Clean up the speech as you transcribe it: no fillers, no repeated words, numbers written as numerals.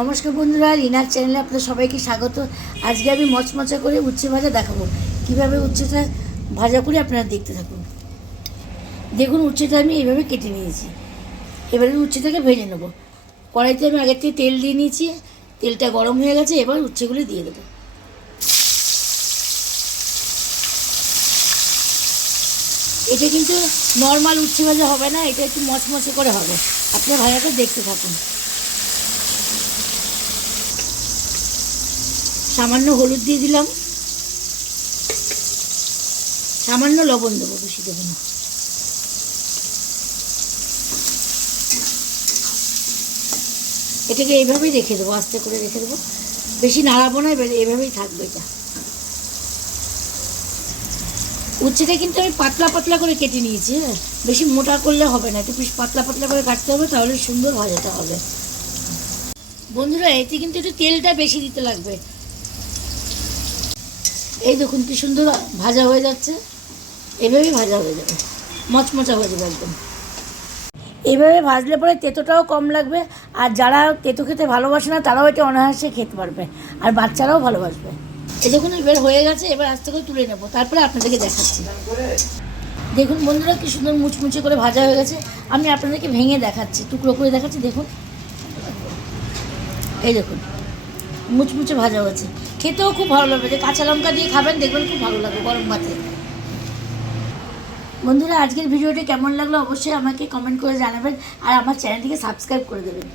নমস্কার বন্ধুরা, রিনার চ্যানেলে আপনাদের সবাইকে স্বাগত। আজকে আমি মচমচা করে উচ্ছে ভাজা দেখাবো। কীভাবে উচ্ছেটা ভাজা করে আপনারা দেখতে থাকুন। দেখুন, উচ্ছেটা আমি এইভাবে কেটে নিয়েছি। এবারে উচ্ছেটাকে ভেজে নেবো। কড়াইতে আমি আগের থেকে তেল দিয়ে নিয়েছি, তেলটা গরম হয়ে গেছে। এবার উচ্ছেগুলি দিয়ে দেবো। এটা কিন্তু নর্মাল উচ্ছে ভাজা হবে না, এটা একটু মচমচে করে হবে। আপনার ভাজাটা দেখতে থাকুন। সামান্য হলুদ দিয়ে দিলাম, সামান্য লবণ দেবো, বেশি দেবো না। এটাকে এইভাবেই রেখে দেবো, আস্তে করে রেখে দেবো, বেশি নাড়াবো না। এবারে এভাবেই থাকবে এটা। উচ্ছেটা কিন্তু আমি পাতলা পাতলা করে কেটে নিয়েছি, হ্যাঁ, বেশি মোটা করলে হবে না, একটু পাতলা পাতলা করে কাটতে হবে, তাহলে সুন্দর ভাজাটা হবে। বন্ধুরা, এতে কিন্তু একটু তেলটা বেশি দিতে লাগবে। এই দেখুন কি সুন্দর ভাজা হয়ে যাচ্ছে। এভাবেই ভাজা হয়ে যাবে, মচমচা হয়ে যাবে একদম। এইভাবে ভাজলে পরে তেতোটাও কম লাগবে। আর যারা তেতো খেতে ভালোবাসে না তারাও এটা অনায়াসে খেতে পারবে, আর বাচ্চারাও ভালোবাসবে। এই দেখুন এবার হয়ে গেছে। এবার আস্তে করে তুলে নেবো, তারপরে আপনাদেরকে দেখাচ্ছি। দেখুন বন্ধুরা, কি সুন্দর মুচমুচে করে ভাজা হয়ে গেছে। আমি আপনাদেরকে ভেঙে দেখাচ্ছি, টুকরো করে দেখাচ্ছি। দেখুন, এই দেখুন মুচমুচে ভাজা হয়েছে। খেতেও খুব ভালো লাগবে। যে কাঁচা লঙ্কা দিয়ে খাবেন, দেখবেন খুব ভালো লাগবে গরম ভাতে। বন্ধুরা, আজকের ভিডিওটি কেমন লাগলো অবশ্যই আমাকে কমেন্ট করে জানাবেন, আর আমার চ্যানেলটিকে সাবস্ক্রাইব করে দেবেন।